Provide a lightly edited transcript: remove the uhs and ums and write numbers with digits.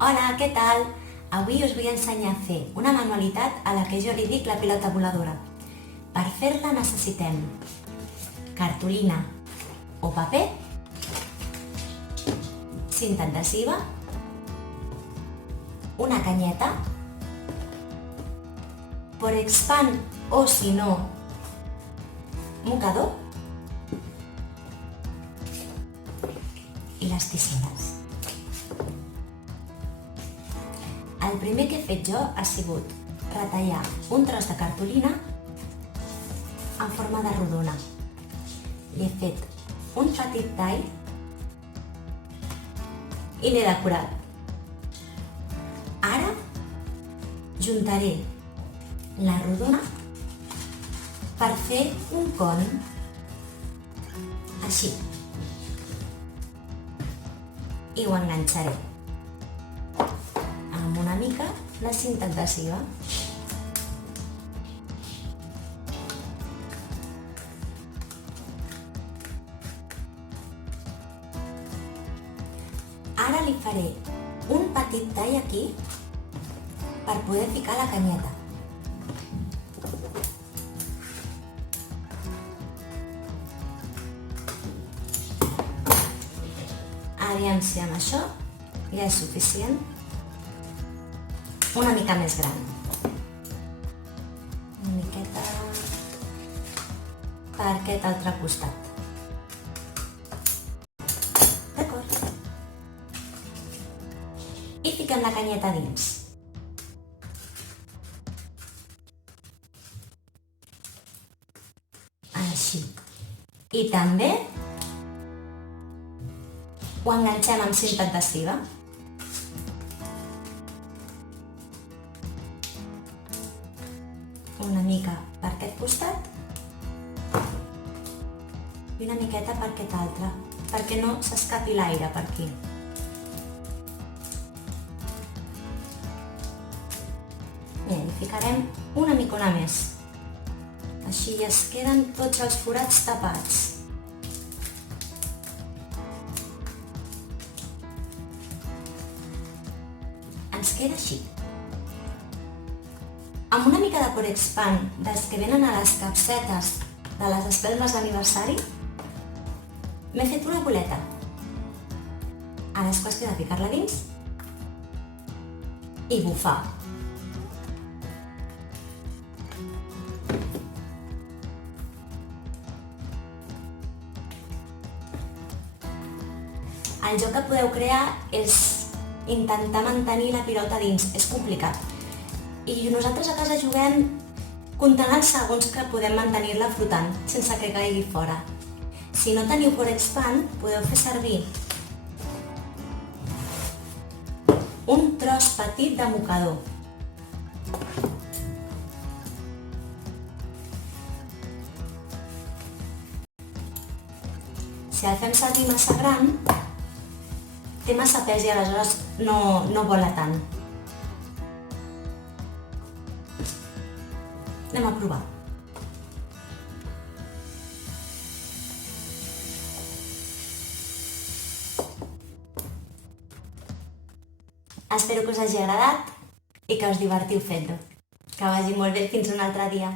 Hola, què tal? Avui us vull ensenyar a fer una manualitat a la que jo li dic la pilota voladora. Per fer-la necessitem cartolina o paper, cinta adhesiva, una canyeta, Porexpan o, si no, mocador i les tisores. El primer que he fet jo ha sigut retallar un tros de cartolina en forma de rodona. Li he fet un petit tall i l'he decorat. Ara juntaré la rodona per fer un con, així, i ho enganxaré amb una mica de cinta adhesiva. Ara li faré un petit tall aquí per poder ficar la canyeta. Aviam si amb això ja és suficient. Una mica més gran. Una miqueta per aquest altre costat. D'acord. I fiquem la canyeta dins. Així. I també ho enganxem amb cinta adhesiva. Una mica per aquest costat i una miqueta per aquest altre, perquè no s'escapi l'aire per aquí. Bé, hi ficarem una micona més. Així es queden tots els forats tapats. Ens queda així. Amb una mica de Porexpan, dels que venen a les capsetes de les espelmes d'aniversari, m'he fet una boleta. Ara és qüestió de ficar-la dins i bufar. El joc que podeu crear és intentar mantenir la pilota dins. És complicat. I nosaltres a casa juguem comptant els segons que podem mantenir-la flotant sense que caigui fora. Si no teniu Porexpan, podeu fer servir un tros petit de mocador. Si el fem servir massa gran, té massa pes i aleshores no vola tant. Anem a provar. Espero que us hagi agradat i que us divertiu fent-ho. Que vagi molt bé, fins un altre dia.